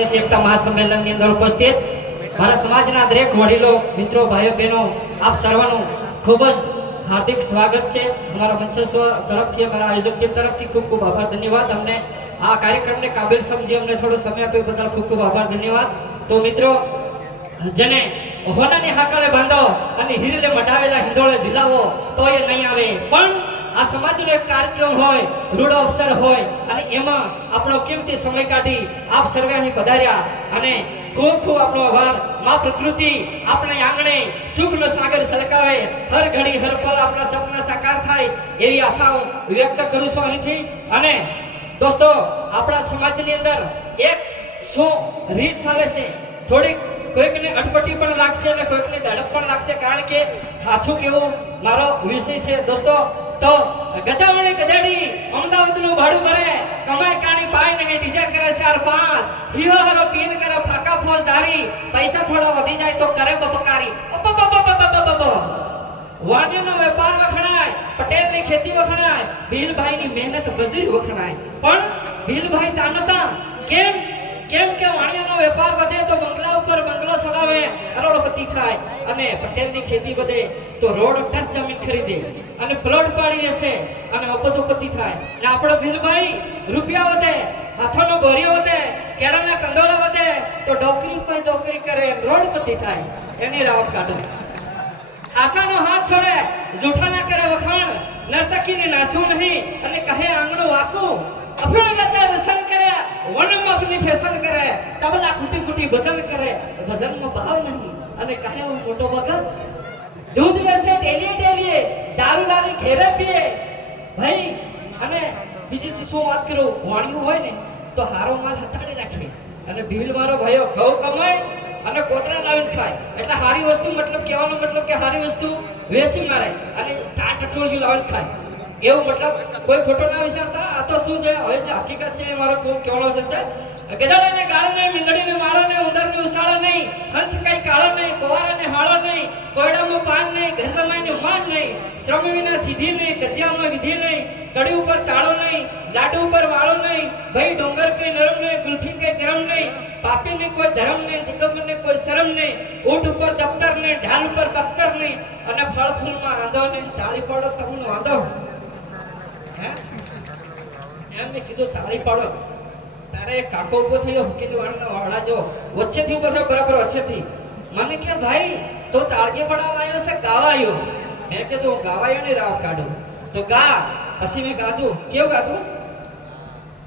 એકતા મહાસંમેલનની અંદર ઉપસ્થિત મારા સમાજના દરેક વડીલો મિત્રો ભાઈઓ બહેનો આપ સર્વનું ખૂબ જ હાર્દિક સ્વાગત છે અમારા મંચસ્વ તરફથી અમારા આયોજક તરફથી ખૂબ ખૂબ આભાર ધન્યવાદ અમને આ કાર્યક્રમને કાબિલ સમજી અમને થોડો સમય આપ્યો બદલ ખૂબ ખૂબ આભાર ધન્યવાદ તો મિત્રો જેને હોનાની હાકળે બાંધો અને હીરલે મઢાવેલા હિંદોળે ઝીલાવો તો એ નહીં આવે પણ આ સમાજનો એક કાર્યક્રમ હોય રૂડ અવસર હોય અને એમાં આપણો કિંમતી સમય કાઢી આપ સર્વે અહીં પધાર્યા અને ખૂબ ખૂબ આપણો આભાર માં પ્રકૃતિ આપણે આંગણે સુખનો સાગર છલકાવે હર ઘડી હર પલ આપણા સપના સાકાર થાય એવી આશાઓ વ્યક્ત કરું છું અહીંથી અને દોસ્તો આપણા સમાજની અંદર એક શું રીત ચાલે છે થોડીક કોઈકને અટપટી પણ લાગશે અને કોઈકને ઝડપ પણ લાગશે કારણ કે સાચું કેવું મારો વિષય છે દોસ્તો તો ગજાવણી ગજાડી અમદાવાદનું ભાડું ભરે કમાઈ કાણી પાય ને ડીજે કરે 4-5 હીરો હરો પીન કરે ફાકા ફોજદારી પૈસા થોડા વધી જાય તો કરે બબકારી વાણિયાનો વેપાર વખણાય પટેલની ખેતી વખણાય ભીલભાઈની મહેનત મજૂરી વખણાય પણ ભીલભાઈ તાનતા કેમ કેમ કે વાણિયાનો વેપાર વધે તો બંગલા ઉપર બંગલો સડાવે કરોડપતિ થાય અને પટેલની ખેતી વધે તો રોડ ટચ જમીન ખરીદે અને પ્લોટ પાડી હશે અને અબજોપતિ થાય ને આપણો ભીલભાઈ રૂપિયા વધે હાથોનો બોરિયો વધે કેળાના કંદોરા વધે તો ડોકરી ઉપર ડોકરી કરે રોડપતિ થાય એની રાવ કાઢો આશાનો હાથ છોડે જૂઠાના કરે વખાણ નર્તકીને નાસું નહીં અને કહે આંગણું વાકું અફણ વચ્ચે વસન કરે વનમ આપની ફેશન કરે તબલા કુટી કુટી ભજન કરે ભજનમાં ભાવ નહીં અને કહે હું મોટો ભગત દૂધ વેચે ડેલી ડેલી દારૂ લાવી ઘેરે પીએ ભાઈ અને બીજી શું વાત કરું વાણિયું હોય ને તો હારો માલ હતાડી રાખે અને ભીલ મારો ભાઈઓ ઘઉં કમાય અને કોતરા લાવીને ખાય એટલે હારી વસ્તુ મતલબ કહેવાનો મતલબ કે હારી વસ્તુ વેચી મારે અને ટાટ અઠોડિયું લાવીને ખાય એવું મતલબ કોઈ ખોટો ના વિચારતા આ તો શું છે હવે જે હકીકત છે એ મારો ખૂબ કહેવાનો છે ગધાડાને ગાળો નહીં મીંદડીને માળો નહીં ઉંદરને ઉસાળો નહીં હંસ કઈ કાળો નહીં કોવારાને હાળો નહીં કોયડામાં પાન નહીં ઘરસમાઈને માન નહીં શ્રમ વિના સીધી નહીં કજિયામાં વિધિ નહીં કડી ઉપર તાળો નહીં લાડુ ઉપર વાળો નહીં ભાઈ ડોંગર કઈ નરમ નહીં ગુલ્ફી કઈ ગરમ નહીં પાપીને કોઈ ધર્મ નહીં દિગંબરને કોઈ શરમ નહીં ઊંટ ઉપર દફતર નહીં ઢાલ ઉપર બખ્તર નહીં અને ફળ ફૂલમાં આંધો નહીં તાળી પાડો તમને વાંધો એમને કીધું તાળી પાડો તારે કાકો ઉભો થયો હુકીની વાળના વાળા જો વચ્ચેથી ઉભો થયો બરાબર વચ્ચેથી મને કે ભાઈ તો તાળજી પડાવવા આવ્યો છે ગાવા આવ્યો મેં કીધું હું ગાવા આવ્યો ને રાવ કાઢું તો ગા પછી મેં ગાધું કેવું ગાધું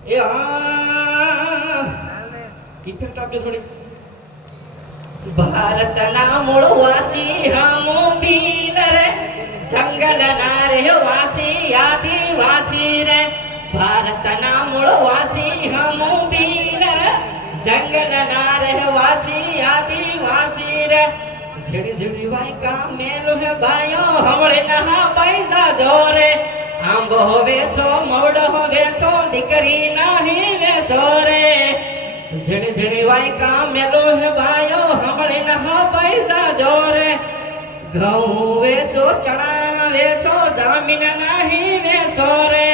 એ હા ઇફેક્ટ આપજો થોડી ભારતના મૂળ વાસી હમો બીલ રે જંગલના રહેવાસી આદિવાસી રે ભારતના મૂળ વાસી હમો બીલ રે જંગલના રહેવાસી આદિવાસી રે ઝીડી ઝીડી વાય કા મેલો હે ભાઈઓ હમળે નહા પૈસા જોરે આંબ હોવે સો મોડ હોવે સો દીકરી નહીં વેસો રે ઝીડી ઝીડી વાય કા મેલો હે ભાઈઓ હમળે નહા પૈસા જોરે ઘઉં વેસો ચણા વેસો જમીન નહીં વેસો રે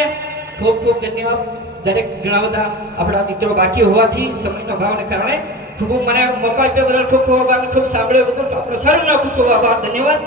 ખૂબ ખૂબ ધન્યવાદ દરેક ઘણા બધા આપણા મિત્રો બાકી હોવાથી સમયના ભાવને કારણે ખૂબ મને મોકો આપ્યો બદલ ખૂબ ખૂબ આભાર ખૂબ સાંભળ્યો બદલ આપણો સર્વનો ખૂબ ખૂબ આભાર ધન્યવાદ